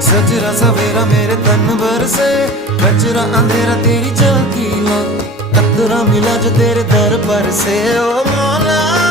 सजरा सवेरा मेरे तन बरसे, कचरा अंधेरा तेरी झांकी ला, कतरा मिला जो तेरे दर पर से। ओ मौला